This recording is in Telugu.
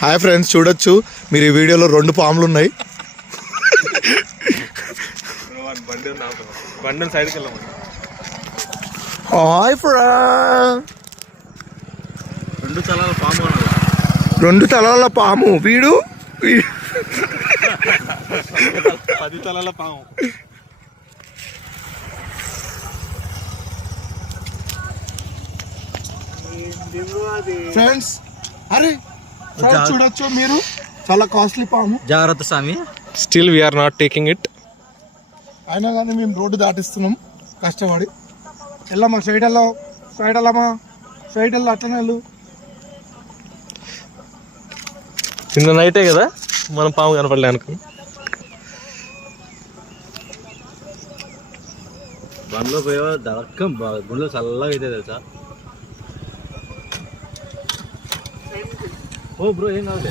హాయ్ ఫ్రెండ్స్, చూడొచ్చు మీరు ఈ వీడియోలో 2 పాములు ఉన్నాయి. హాయ్ ఫ్రెండ్స్, 2 తలాల పాము 2 తలాల పాము. వీడు 10 తలాల పాము. ఫ్రెండ్స్, అరే చూడొచ్చు మీరు, చాలా కాస్ట్లీ పాము. జాగ్రత్త స్వామి. Still we're not taking it. అయినా కానీ మేము రోడ్డు దాటిస్తున్నాం కష్టపడి. వెళ్ళమ్మా, సైడ్ వెళ్ళమ్మా, సైడ్ వెళ్ళి అట్లనే వెళ్ళు. నిన్న నైటే కదా మనం పాము కనపడలే అనుకో. బండ్లో పోయే దళక్కం గుండెలో చల్లగా అయితే తెలుసా. ఓ బ్రో, ఏం కాదులే.